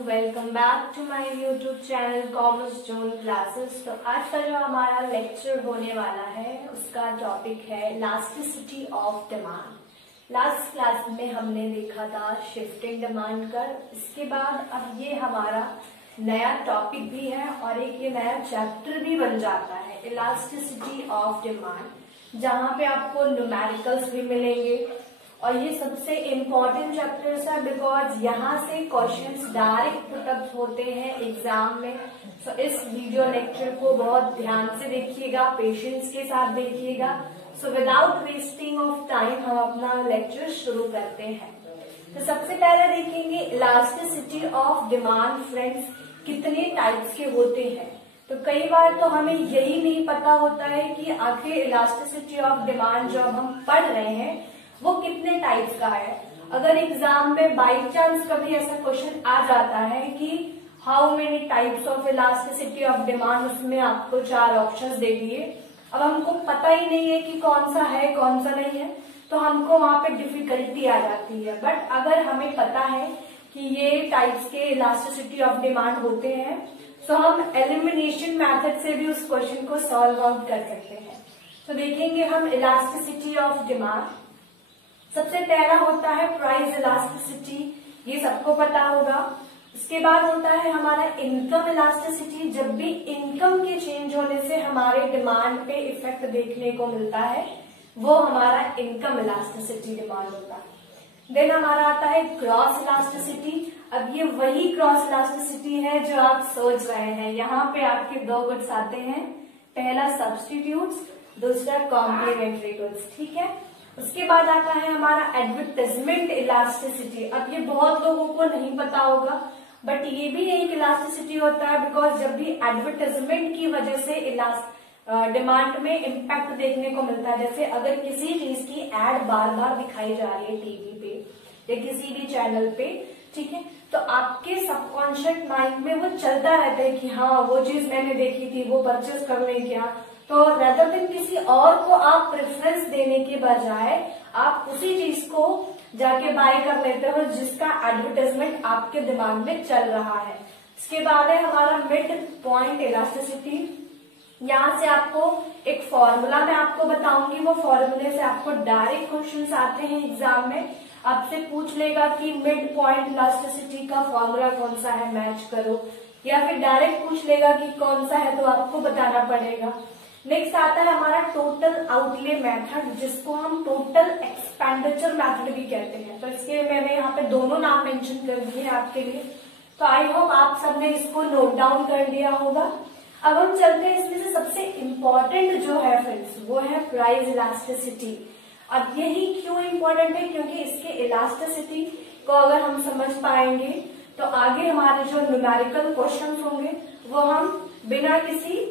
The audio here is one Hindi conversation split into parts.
Welcome back to my YouTube channel commerce zone classes. तो आज का जो हमारा लेक्चर होने वाला है उसका टॉपिक है elasticity of demand. Last class में हमने देखा था शिफ्टिंग डिमांड कर, इसके बाद अब ये हमारा नया टॉपिक भी है और एक ये नया चैप्टर भी बन जाता है इलास्टिसिटी ऑफ डिमांड, जहाँ पे आपको न्यूमेरिकल्स भी मिलेंगे और ये सबसे इम्पोर्टेंट चैप्टर्स है बिकॉज यहाँ से क्वेश्चंस डायरेक्ट पुटअप होते हैं एग्जाम में। तो इस वीडियो लेक्चर को बहुत ध्यान से देखिएगा, पेशेंस के साथ देखिएगा। So without wasting of time हम अपना लेक्चर शुरू करते हैं। तो सबसे पहले देखेंगे इलास्टिसिटी ऑफ डिमांड फ्रेंड्स कितने टाइप्स के होते हैं। तो कई बार तो हमें यही नहीं पता होता है कि आखिर इलास्टिसिटी ऑफ डिमांड जो हम पढ़ रहे हैं वो कितने टाइप्स का है। अगर एग्जाम में बाई चांस कभी ऐसा क्वेश्चन आ जाता है कि how many types of elasticity of demand, उसमें आपको 4 ऑप्शंस दे दिए, अब हमको पता ही नहीं है कि कौन सा है कौन सा नहीं है, तो हमको वहां पे डिफिकल्टी आ जाती है। बट अगर हमें पता है कि ये टाइप्स के इलास्टिसिटी ऑफ डिमांड होते हैं तो हम एलिमिनेशन मेथड से भी उस क्वेश्चन को सॉल्व आउट कर सकते हैं। तो देखेंगे हम इलास्टिसिटी ऑफ डिमांड। सबसे पहला होता है प्राइस इलास्टिसिटी, ये सबको पता होगा। इसके बाद होता है हमारा इनकम इलास्टिसिटी, जब भी इनकम के चेंज होने से हमारे डिमांड पे इफेक्ट देखने को मिलता है वो हमारा इनकम इलास्टिसिटी डिमांड होता है। देन हमारा आता है क्रॉस इलास्टिसिटी। अब ये वही क्रॉस इलास्टिसिटी है जो आप सोच रहे हैं। यहाँ पे आपके 2 गुड्स आते हैं, पहला सब्स्टिट्यूट्स, दूसरा कॉम्प्लीमेंट्री गुड्स, ठीक है। उसके बाद आता है हमारा एडवर्टाइजमेंट इलास्टिसिटी। अब ये बहुत लोगों को नहीं पता होगा बट ये भी एक इलास्टिसिटी होता है बिकॉज जब भी एडवर्टाइजमेंट की वजह से डिमांड में इम्पैक्ट देखने को मिलता है, जैसे अगर किसी चीज की एड बार बार दिखाई जा रही है टीवी पे या किसी भी चैनल पे, ठीक है, तो आपके सबकॉन्शियस माइंड में वो चलता रहता है कि हाँ वो चीज मैंने देखी थी, वो परचेस कर लें क्या। तो रेदर देन किसी और को आप प्रेफरेंस देने के बजाय आप उसी चीज को जाके बाय कर लेते हो जिसका एडवर्टाइजमेंट आपके दिमाग में चल रहा है। इसके बाद है हमारा मिड पॉइंट इलास्टिसिटी। यहाँ से आपको एक फॉर्मूला मैं आपको बताऊंगी, वो फॉर्मूले से आपको डायरेक्ट क्वेश्चंस आते हैं एग्जाम में। आपसे पूछ लेगा कि मिड पॉइंट इलास्टिसिटी का फॉर्मूला कौन सा है, मैच करो, या फिर डायरेक्ट पूछ लेगा कि कौन सा है तो आपको बताना पड़ेगा। नेक्स्ट आता है हमारा टोटल आउटले मेथड, जिसको हम टोटल एक्सपेंडिचर मेथड भी कहते हैं। तो इसके मैंने यहाँ पे दोनों नाम मेंशन कर दिए हैं आपके लिए, तो आई होप आप सबने इसको नोट डाउन कर लिया होगा। अब हम चलते हैं, इसमें से सबसे इम्पोर्टेंट जो है फ्रेंड्स वो है प्राइस इलास्टिसिटी। अब यही क्यों इम्पोर्टेंट है, क्योंकि इसके इलास्टिसिटी को अगर हम समझ पाएंगे तो आगे हमारे जो न्यूमेरिकल क्वेश्चन होंगे वो हम बिना किसी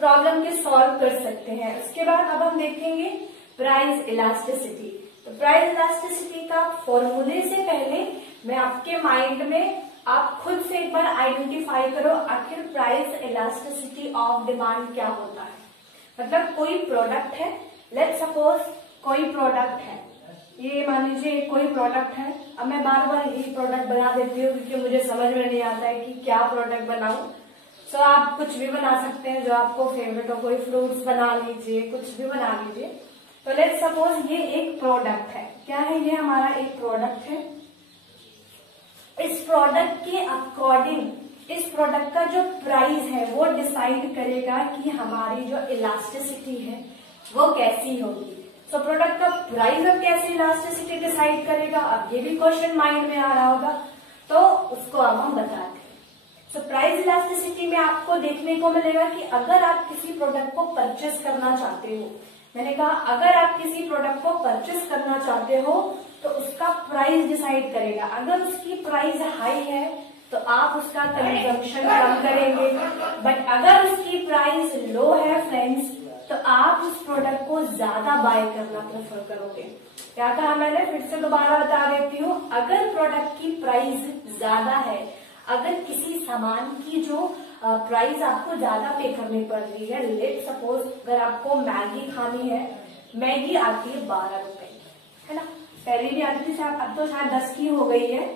प्रॉब्लम के सॉल्व कर सकते हैं। उसके बाद अब हम देखेंगे प्राइस इलास्टिसिटी। तो प्राइस इलास्टिसिटी का फॉर्मूले से पहले मैं आपके माइंड में आप खुद से एक बार आइडेंटिफाई करो आखिर प्राइस इलास्टिसिटी ऑफ डिमांड क्या होता है। मतलब कोई प्रोडक्ट है, लेट्स सपोज कोई प्रोडक्ट है, ये मान लीजिए कोई प्रोडक्ट है। अब मैं बार बार यही प्रोडक्ट बना देती हूँ क्योंकि मुझे समझ में नहीं आता है कि क्या प्रोडक्ट बनाऊं। तो आप कुछ भी बना सकते हैं जो आपको फेवरेट हो, कोई फ्रूट्स बना लीजिए, कुछ भी बना लीजिए। तो लेट्स सपोज ये एक प्रोडक्ट है, क्या है, ये हमारा एक प्रोडक्ट है। इस प्रोडक्ट के अकॉर्डिंग इस प्रोडक्ट का जो प्राइस है वो डिसाइड करेगा कि हमारी जो इलास्टिसिटी है वो कैसी होगी। तो प्रोडक्ट का प्राइस अब कैसे इलास्टिसिटी डिसाइड करेगा, अब ये भी क्वेश्चन माइंड में आ रहा होगा, तो उसको अब हम बताते हैं। तो प्राइस इलास्टिसिटी में आपको देखने को मिलेगा कि अगर आप किसी प्रोडक्ट को परचेस करना चाहते हो, मैंने कहा अगर आप किसी प्रोडक्ट को परचेस करना चाहते हो तो उसका प्राइस डिसाइड करेगा। अगर उसकी प्राइस हाई है तो आप उसका कंजम्पशन कम करेंगे, बट अगर उसकी प्राइस लो है फ्रेंड्स तो आप उस प्रोडक्ट को ज्यादा बाय करना प्रेफर करोगे। क्या कहा मैंने, फिर से दोबारा बता देती हूँ। अगर प्रोडक्ट की प्राइस ज्यादा है, अगर किसी सामान की जो प्राइस आपको ज्यादा पे करनी पड़ रही है, लेट सपोज अगर आपको मैगी खानी है, मैगी आती है 12 रुपए, है ना, पहले भी आती थी, अब तो शायद 10 की हो गई है,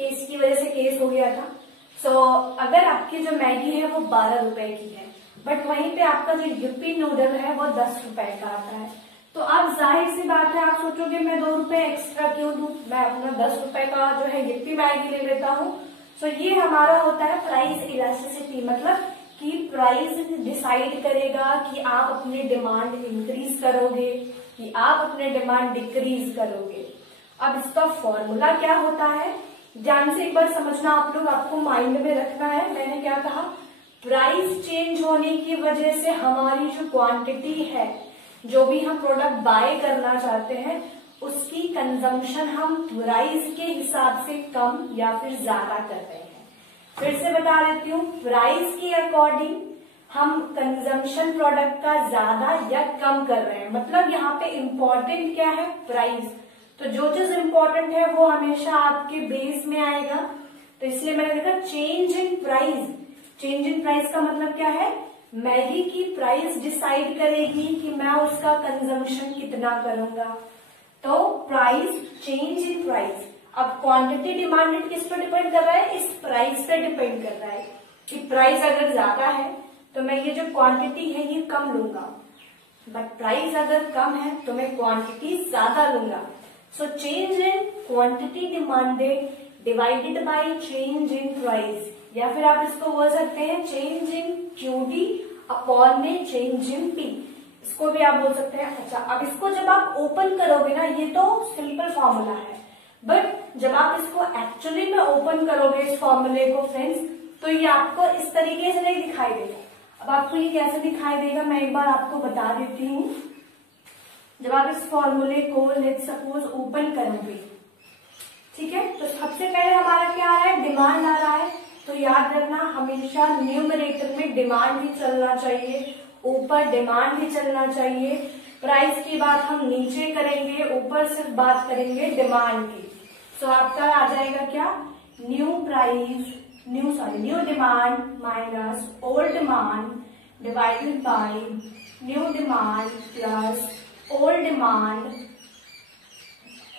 केस की वजह से केस हो गया था। सो अगर आपकी जो मैगी है वो 12 रुपए की है, बट वहीं पे आपका जो यूपी नूडल है वो 10 रुपए का आता है, तो आप जाहिर सी बात है आप सोचोगे मैं 2 रुपए एक्स्ट्रा क्यों दूं, मैं अपना 10 रुपए का जो है यूपी मैगी ले लेता हूँ। सो ये हमारा होता है प्राइस इलास्टिसिटी, मतलब कि प्राइस डिसाइड करेगा कि आप अपनी डिमांड इंक्रीज करोगे कि आप अपने डिमांड डिक्रीज करोगे। अब इसका फॉर्मूला क्या होता है ध्यान से एक बार समझना आप लोग, आपको माइंड में रखना है। मैंने क्या कहा, प्राइस चेंज होने की वजह से हमारी जो क्वांटिटी है, जो भी हम प्रोडक्ट बाय करना चाहते हैं, उसकी कंजम्पशन हम प्राइस के हिसाब से कम या फिर ज्यादा कर रहे हैं। फिर से बता देती हूँ, प्राइस के अकॉर्डिंग हम कंजम्पशन प्रोडक्ट का ज्यादा या कम कर रहे हैं। मतलब यहाँ पे इम्पोर्टेंट क्या है, प्राइस। तो जो चीज इम्पोर्टेंट है वो हमेशा आपके बेस में आएगा। तो इसलिए मैंने देखा change in price. Change in price का मतलब क्या है, मैगी की प्राइस डिसाइड करेगी कि मैं उसका कंजम्पशन कितना करूंगा। तो प्राइस, चेंज इन प्राइस। अब क्वांटिटी डिमांडेड किस पर डिपेंड कर रहा है, इस प्राइस पे डिपेंड कर रहा है कि प्राइस अगर ज्यादा है तो मैं ये जो क्वांटिटी है ये कम लूंगा, बट प्राइस अगर कम है तो मैं क्वांटिटी ज्यादा लूंगा। So change in quantity demanded divided by change in price, या फिर आप इसको बोल सकते हैं चेंज इन क्यूडी अपॉन में चेंज इन पी, इसको भी आप बोल सकते हैं। अच्छा, अब इसको जब आप ओपन करोगे ना, ये तो सिंपल फॉर्मूला है, बट जब आप इसको एक्चुअली में ओपन करोगे इस फॉर्मूले को फ्रेंड्स, तो ये आपको इस तरीके से नहीं दिखाई देगा। अब आपको ये कैसे दिखाई देगा मैं एक बार आपको बता देती हूँ। जब आप इस फॉर्मूले को लेट्स सपोज ओपन करोगे, ठीक है, तो सबसे पहले हमारा क्या आ रहा है, डिमांड आ रहा है। तो याद रखना हमेशा न्यूमरेटर में डिमांड ही चलना चाहिए, ऊपर डिमांड ही चलना चाहिए। प्राइस की बात हम नीचे करेंगे, ऊपर सिर्फ बात करेंगे डिमांड की। सो आपका आ जाएगा क्या, new price, new demand minus old demand divided by new demand plus old demand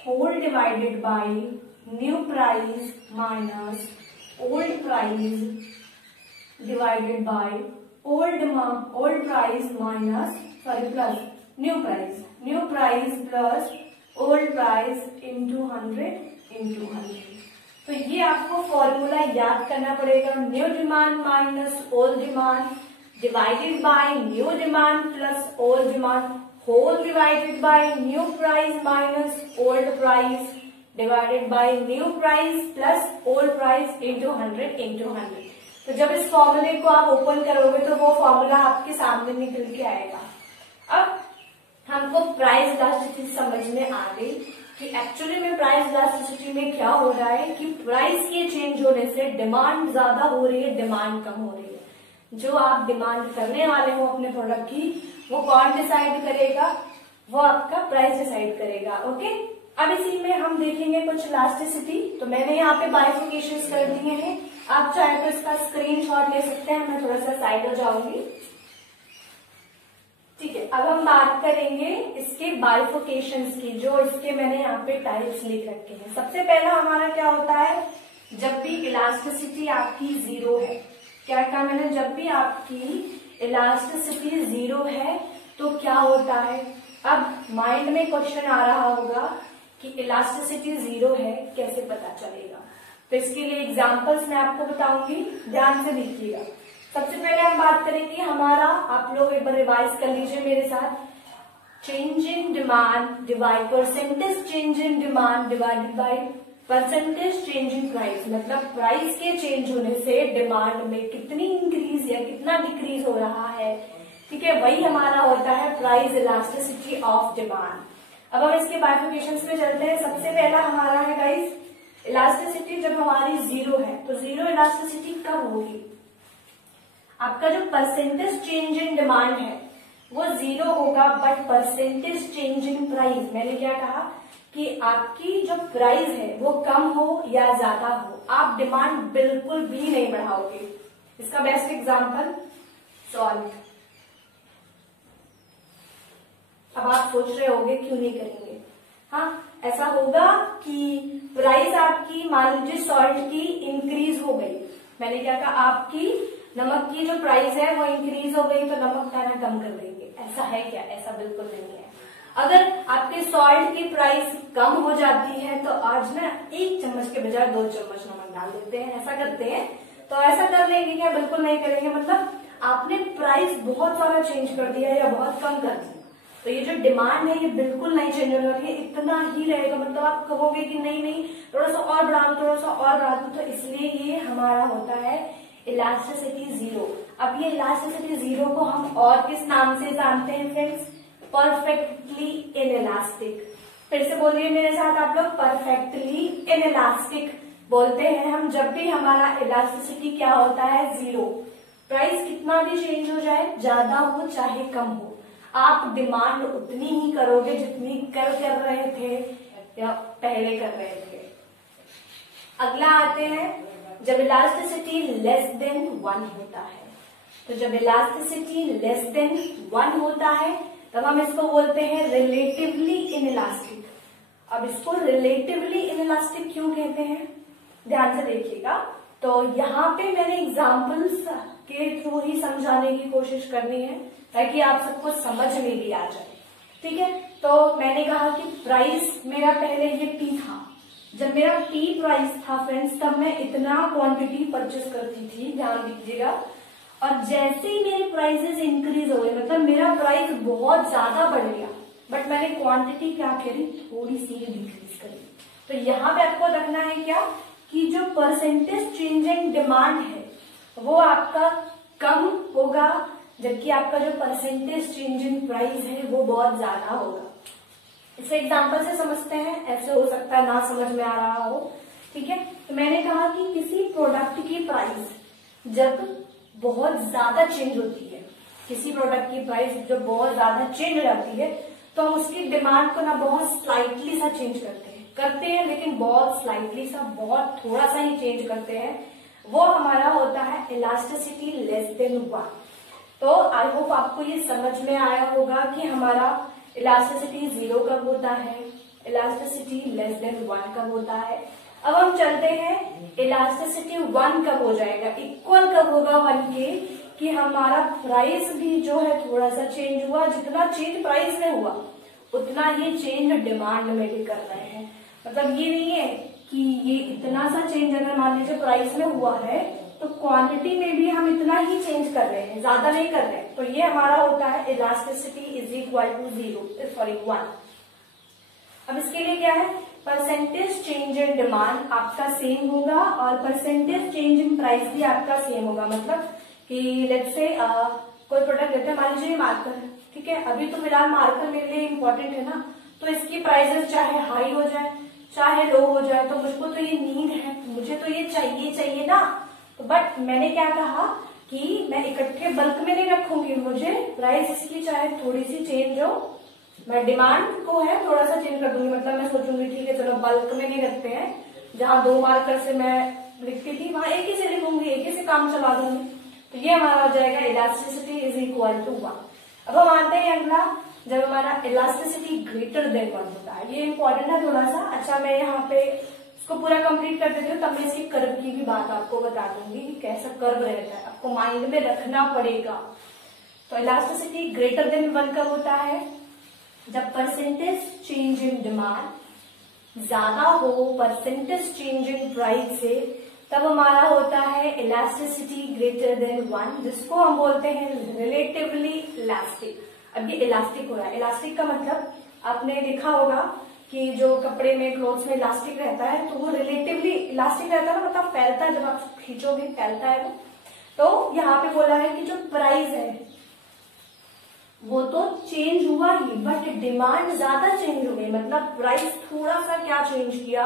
whole divided by new price minus old price divided by old price minus plus new price plus old price into 100। तो ये आपको फॉर्मूला याद करना पड़ेगा, new demand minus old demand divided by new demand plus old demand whole divided by new price minus old price divided by new price plus old price into 100। तो जब इस फॉर्मूले को आप ओपन करोगे तो वो फॉर्मूला आपके सामने निकल के आएगा। अब हमको प्राइस इलास्टिसिटी समझ में आ गई कि एक्चुअली में प्राइस इलास्टिसिटी में क्या हो रहा है कि प्राइस के चेंज होने से डिमांड ज्यादा हो रही है, डिमांड कम हो रही है। जो आप डिमांड करने वाले हो अपने प्रोडक्ट की, वो कौन डिसाइड करेगा, वो आपका प्राइस डिसाइड करेगा। ओके, अब इसी में हम देखेंगे कुछ इलास्टिसिटी। तो मैंने यहाँ पे बाइफिकेशन कर दिए हैं, आप चाहे तो इसका स्क्रीनशॉट ले सकते हैं। मैं थोड़ा सा साइड हो जाऊंगी, ठीक है। अब हम बात करेंगे इसके बाइफिकेशंस की, जो इसके मैंने यहाँ पे टाइप्स लिख रखे हैं। सबसे पहला हमारा क्या होता है, जब भी इलास्टिसिटी आपकी जीरो है, क्या कहा मैंने, जब भी आपकी इलास्टिसिटी जीरो है तो क्या होता है। अब माइंड में क्वेश्चन आ रहा होगा कि इलास्टिसिटी जीरो है कैसे पता चलेगा। तो इसके लिए एग्जांपल्स मैं आपको बताऊंगी, ध्यान से देखिएगा। सबसे पहले हम बात करेंगे हमारा, आप लोग एक बार रिवाइज कर लीजिए मेरे साथ, change in demand divide percentage change in demand divided by percentage change in price. मतलब प्राइस के चेंज होने से डिमांड में कितनी इंक्रीज या कितना डिक्रीज हो रहा है, ठीक है, वही हमारा होता है प्राइस इलास्टिसिटी ऑफ डिमांड। अब हम इसके बाइफिकेशंस पे चलते हैं। सबसे पहला हमारा है गाइस इलास्टिसिटी जब हमारी जीरो है, तो जीरो इलास्टिसिटी कब होगी, आपका जो परसेंटेज चेंज इन डिमांड है वो जीरो होगा, but percentage change in price, मैंने क्या कहा कि आपकी जो प्राइस है वो कम हो या ज्यादा हो, आप डिमांड बिल्कुल भी नहीं बढ़ाओगे। इसका बेस्ट एग्जांपल सॉल्ट। अब आप सोच रहे होंगे क्यों नहीं करेंगे, हाँ ऐसा होगा कि प्राइस आपकी मान लीजिए सॉल्ट की इंक्रीज हो गई, मैंने क्या कहा, आपकी नमक की जो प्राइस है वो इंक्रीज हो गई तो नमक खाना कम कर देंगे, ऐसा है क्या? ऐसा बिल्कुल नहीं है। अगर आपके सॉल्ट की प्राइस कम हो जाती है तो आज ना 1 चम्मच के बजाय 2 चम्मच नमक डाल देते हैं, ऐसा करते हैं। तो ऐसा कर लेंगे क्या? बिल्कुल नहीं करेंगे। मतलब आपने प्राइस बहुत सारा चेंज कर दिया या बहुत कम कर दिया, तो ये जो डिमांड है ये बिल्कुल नहीं चेंज होने वाली है, इतना ही रहेगा। मतलब आप कहोगे कि नहीं नहीं थोड़ा सा और बढ़ा दो, थोड़ा सा और बढ़ा दो, तो इसलिए ये हमारा होता है इलास्टिसिटी जीरो। अब ये इलास्टिसिटी जीरो को हम और किस नाम से जानते हैं फ्रेंड्स? Perfectly inelastic. फिर से बोलिए मेरे साथ आप लोग, परफेक्टली इनइलास्टिक बोलते हैं हम जब भी हमारा इलास्टिसिटी क्या होता है? जीरो। प्राइस कितना भी चेंज हो जाए, ज्यादा हो चाहे कम हो, आप डिमांड उतनी ही करोगे जितनी कल कर रहे थे या पहले कर रहे थे। अगला आते हैं, जब इलास्टिसिटी लेस देन 1 होता है। तो जब इलास्टिसिटी लेस देन 1 होता है तब हम इसको बोलते हैं रिलेटिवली इनइलास्टिक। अब इसको रिलेटिवली इनइलास्टिक क्यों कहते हैं, ध्यान से देखिएगा। तो यहाँ पे मैंने एग्जाम्पल्स के थ्रू ही समझाने की कोशिश करनी है ताकि आप सबको समझ में भी आ जाए, ठीक है। तो मैंने कहा कि प्राइस मेरा पहले ये P था। जब मेरा P प्राइस था फ्रेंड्स, तब मैं इतना क्वांटिटी परचेस करती थी, ध्यान दीजिएगा। और जैसे ही मेरी प्राइसेस इंक्रीज हो गई, मतलब मेरा प्राइस बहुत ज्यादा बढ़ गया, बट मैंने क्वांटिटी क्या करी? थोड़ी सी डिक्रीज करी। तो यहाँ पे आपको रखना है क्या कि जो परसेंटेज चेंज इन डिमांड है वो आपका कम होगा, जबकि आपका जो परसेंटेज चेंज इन प्राइस है वो बहुत ज्यादा होगा। इसे एग्जांपल से समझते हैं, ऐसे हो सकता है ना समझ में आ रहा हो, ठीक है। तो मैंने कहा कि किसी प्रोडक्ट की प्राइस जब बहुत ज्यादा चेंज होती है, किसी प्रोडक्ट की प्राइस जब बहुत ज्यादा चेंज हो जाती है तो हम उसकी डिमांड को ना बहुत स्लाइटली सा चेंज करते हैं, लेकिन बहुत स्लाइटली सा, बहुत थोड़ा सा ही चेंज करते हैं। वो हमारा होता है इलास्टिसिटी लेस देन 1। तो आई होप आपको ये समझ में आया होगा कि हमारा इलास्टिसिटी 0 कब होता है, इलास्टिसिटी लेस देन 1 कब होता है। अब हम चलते हैं इलास्टिसिटी 1 कब हो जाएगा, इक्वल कब होगा 1 के, कि हमारा प्राइस भी जो है थोड़ा सा चेंज हुआ, जितना चेंज प्राइस में हुआ उतना ही चेंज डिमांड में भी कर रहे हैं। मतलब ये नहीं है कि ये इतना सा चेंज अगर मान लीजिए प्राइस में हुआ है तो क्वांटिटी में भी हम इतना ही चेंज कर रहे हैं, ज्यादा नहीं कर रहे हैं। तो ये हमारा होता है इलास्टिसिटी इज इक्वल टू 1। अब इसके लिए क्या है, परसेंटेज चेंज इन डिमांड आपका सेम होगा और परसेंटेज चेंज इन प्राइस भी आपका सेम होगा। मतलब कि लेट्स से कोई प्रोडक्ट लेते हैं, मान लीजिए मार्कर, ठीक है। अभी तो फिलहाल मार्कर मेरे लिए इम्पोर्टेंट है ना, तो इसकी प्राइसेस चाहे हाई हो जाए चाहे लो हो जाए, तो मुझको तो ये नीड है, मुझे तो ये चाहिए ना। तो बट मैंने क्या कहा कि मैं इकट्ठे बल्क में नहीं रखूंगी, मुझे प्राइस इसकी चाहे थोड़ी सी चेंज हो, मैं डिमांड को है थोड़ा सा चेंज कर दूंगी। मतलब मैं सोचूंगी ठीक है चलो बल्क में नहीं रखते हैं, जहां 2 मार्कर से मैं लिखती थी वहां एक ही से लिखूंगी, एक ही से काम चला दूंगी। तो ये हमारा हो जाएगा इलास्टिसिटी इज इक्वल टू 1। अब हम आते हैं अगला, जब हमारा इलास्टिसिटी ग्रेटर देन 1 होता है। ये इंपॉर्टेंट है थोड़ा सा। अच्छा मैं यहाँ पे इसको पूरा कंप्लीट कर देती हूँ, तब मैं इसकी कर्व की भी बात आपको बता दूंगी कि कैसा कर्व रहता है, आपको माइंड में रखना पड़ेगा। तो इलास्टिसिटी ग्रेटर देन 1 कब होता है, जब परसेंटेज चेंज इन डिमांड ज्यादा हो परसेंटेज चेंज इन प्राइस से, तब हमारा होता है इलास्टिसिटी ग्रेटर देन 1, जिसको हम बोलते हैं रिलेटिवली इलास्टिक। अब ये इलास्टिक हो रहा है, इलास्टिक का मतलब आपने देखा होगा कि जो कपड़े में क्लोथ्स में इलास्टिक रहता है तो वो रिलेटिवली इलास्टिक रहता है ना, मतलब फैलता है, जब आप खींचोगे फैलता है वो। तो यहाँ पे बोला है कि जो प्राइस है वो तो चेंज हुआ ही, बट डिमांड ज्यादा चेंज हो गई। मतलब प्राइस थोड़ा सा क्या चेंज किया,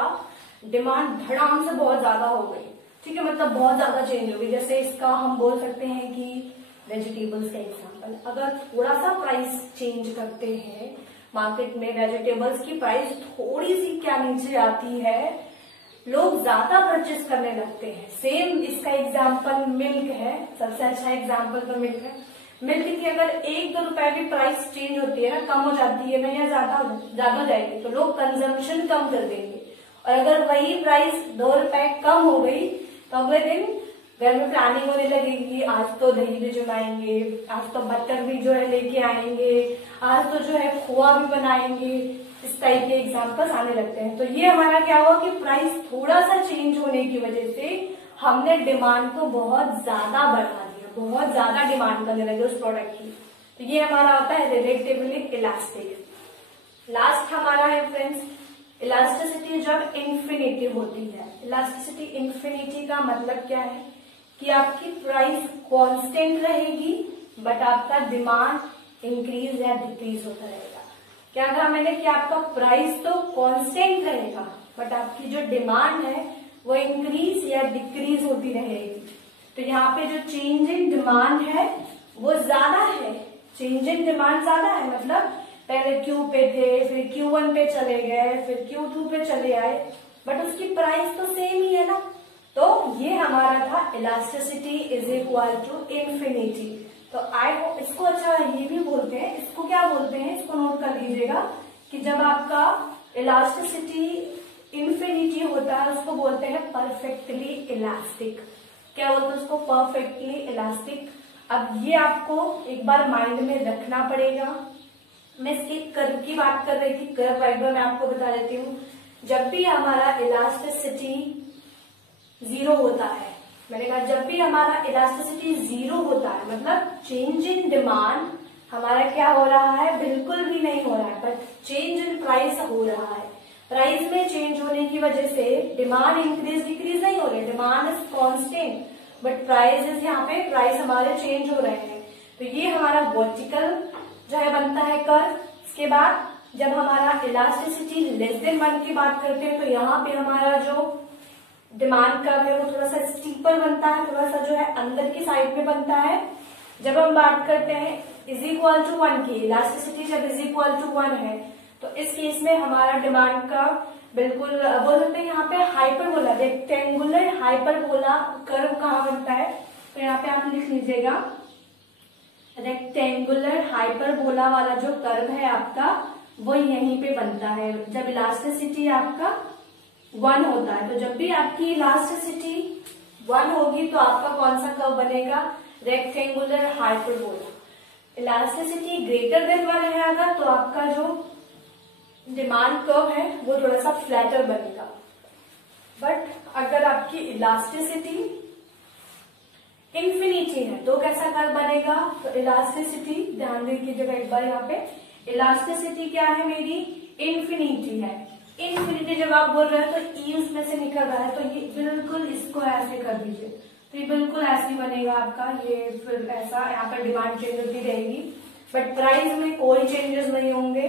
डिमांड धड़ाम से बहुत ज्यादा हो गई, ठीक है। मतलब बहुत ज्यादा चेंज हो गई। जैसे इसका हम बोल सकते हैं कि वेजिटेबल्स का एग्जाम्पल, अगर थोड़ा सा प्राइस चेंज करते हैं मार्केट में, वेजिटेबल्स की प्राइस थोड़ी सी क्या नीचे आती है, लोग ज्यादा परचेस करने लगते हैं। सेम इसका एग्जाम्पल मिल्क है, सबसे अच्छा एग्जाम्पल तो मिल्क है। मिल्क की अगर 1-2 रुपए भी प्राइस चेंज होती है ना, कम हो जाती है ना, या ज्यादा हो जाएगी, तो लोग कंजम्पशन कम कर देंगे और अगर वही प्राइस 2 रुपए कम हो गई तो अगले दिन घर में प्लानिंग होने लगेगी, आज तो दही भी जमाएंगे, आज तो बटर भी जो है लेके आएंगे, आज तो जो है खोआ भी बनाएंगे। इस टाइप के एग्जाम्पल्स आने लगते हैं। तो ये हमारा क्या हुआ कि प्राइस थोड़ा सा चेंज होने की वजह से हमने डिमांड को बहुत ज्यादा बढ़ा दिया, बहुत ज्यादा डिमांड करने लगे उस प्रोडक्ट की। तो ये हमारा होता है रिलेटिवली इलास्टिक। लास्ट हमारा है फ्रेंड्स इलास्टिसिटी, जब इन्फिनिटी होती है। इलास्टिसिटी इन्फिनिटी का मतलब क्या है कि आपकी प्राइस कांस्टेंट रहेगी बट आपका डिमांड इंक्रीज या डिक्रीज होता रहेगा। क्या कहा मैंने कि आपका प्राइस तो कांस्टेंट रहेगा बट आपकी जो डिमांड है वो इंक्रीज या डिक्रीज होती रहेगी। तो यहाँ पे जो चेंज इन डिमांड है वो ज्यादा है, चेंज इन डिमांड ज्यादा है, मतलब पहले Q पे थे, फिर Q1 पे चले गए, फिर Q2 पे चले आए, बट उसकी प्राइस तो सेम ही है ना। तो ये हमारा था elasticity is equal to infinity. तो आई होप इसको अच्छा ये भी बोलते हैं, इसको क्या बोलते हैं, इसको नोट कर लीजिएगा कि जब आपका इलास्टिसिटी इन्फिनिटी होता है उसको बोलते हैं परफेक्टली इलास्टिक। क्या बोलते हैं उसको? Perfectly elastic. अब ये आपको एक बार माइंड में रखना पड़ेगा। मैं इसके कर्व की बात कर रही थी, कर्व एक बार मैं आपको बता देती हूँ। जब भी हमारा इलास्टिसिटी 0 होता है, मैंने कहा जब भी हमारा इलास्टिसिटी 0 होता है मतलब चेंज इन डिमांड हमारा क्या हो रहा है, बिल्कुल भी नहीं हो रहा है, बट चेंज इन प्राइस हो रहा है। प्राइस में चेंज होने की वजह से डिमांड इंक्रीज डिक्रीज नहीं हो रही है, demand is constant but price यहाँ पे प्राइस हमारे चेंज हो रहे हैं। तो ये हमारा वर्टिकल जो है बनता है कर्व। इसके बाद जब हमारा इलास्टिसिटी लेस देन 1 की बात करते हैं तो यहाँ पे हमारा जो डिमांड कर्व है वो थोड़ा सा स्टीपर बनता है, थोड़ा सा जो है अंदर की साइड में बनता है। जब हम बात करते हैं इज इक्वल टू 1 की, इलास्टिसिटी जब इज इक्वल टू 1 है तो इस केस में हमारा डिमांड का बिल्कुल बोल सकते हैं यहाँ पे हाइपरबोला, रेक्टेंगुलर हाइपरबोला कर्व कहाँ बनता है, तो यहाँ पे आप लिख लीजिएगा रेक्टेंगुलर हाइपरबोला वाला जो कर्व है आपका वो यहीं पे बनता है जब इलास्टिसिटी आपका 1 होता है। तो जब भी आपकी इलास्टिसिटी 1 होगी तो आपका कौन सा कर्व बनेगा, rectangular hyperbola. Elasticity greater than 1 है अगर तो आपका जो डिमांड कर्व है वो थोड़ा सा फ्लैटर बनेगा। बट अगर आपकी इलास्टिसिटी इन्फिनिटी है तो कैसा कर्व बनेगा, तो इलास्टिसिटी ध्यान दीजिएगा एक बार, यहाँ पे इलास्टिसिटी क्या है मेरी, इन्फिनिटी है। इन्फिनिटी जब आप बोल रहे हैं तो ई उसमें से निकल रहा है तो ये बिल्कुल इसको ऐसे कर दीजिए तो ये बिल्कुल ऐसे ही बनेगा आपका, ये फिर ऐसा यहाँ पर डिमांड चेंज होती रहेगी बट प्राइस में कोई चेंजेस नहीं होंगे।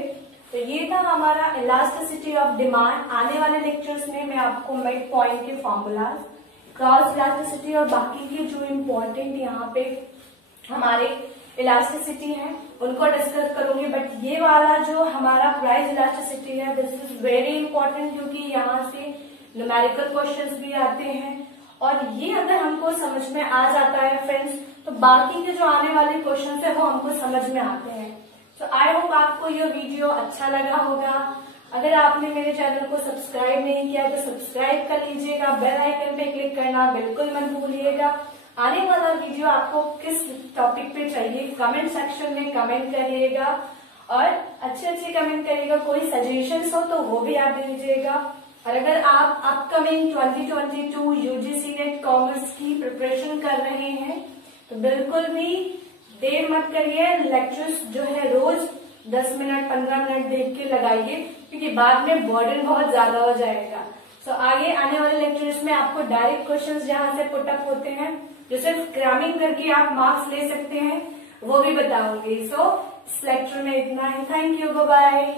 तो ये था हमारा इलास्टिसिटी ऑफ डिमांड। आने वाले लेक्चर्स में मैं आपको मिड पॉइंट के फॉर्मूलाज, क्रॉस इलास्टिसिटी और बाकी के जो इम्पोर्टेंट यहाँ पे हमारे इलास्टिसिटी है उनको डिस्कस करूंगी। बट ये वाला जो हमारा प्राइस इलास्टिसिटी है दिस इज वेरी इंपॉर्टेंट क्योंकि यहाँ से न्यूमेरिकल क्वेश्चंस भी आते हैं और ये अगर हमको समझ में आ जाता है फ्रेंड्स तो बाकी के जो आने वाले क्वेश्चंस है वो हमको समझ में आते हैं। तो आई होप आपको ये वीडियो अच्छा लगा होगा। अगर आपने मेरे चैनल को सब्सक्राइब नहीं किया तो सब्सक्राइब कर लीजिएगा, बेल आइकन पे क्लिक करना बिल्कुल मत भूलिएगा। आने वाला वीडियो आपको किस टॉपिक पे चाहिए कमेंट सेक्शन में कमेंट करिएगा और अच्छे कमेंट करिएगा। कोई सजेशंस हो तो वो भी आप दे दीजिएगा। और अगर आप अपकमिंग 2022 यूजीसी नेट कॉमर्स की प्रिपरेशन कर रहे हैं तो बिल्कुल भी देर मत करिए, लेक्चर्स जो है रोज 10 मिनट 15 मिनट देख के लगाइए क्योंकि बाद में बर्डन बहुत ज्यादा हो जाएगा। सो आगे आने वाले लेक्चर्स में आपको डायरेक्ट क्वेश्चंस जहां से पुटअप होते हैं जो सिर्फ क्रैमिंग करके आप मार्क्स ले सकते हैं वो भी बताऊंगी। सो इस लेक्चर में इतना ही। Thank you, bye bye.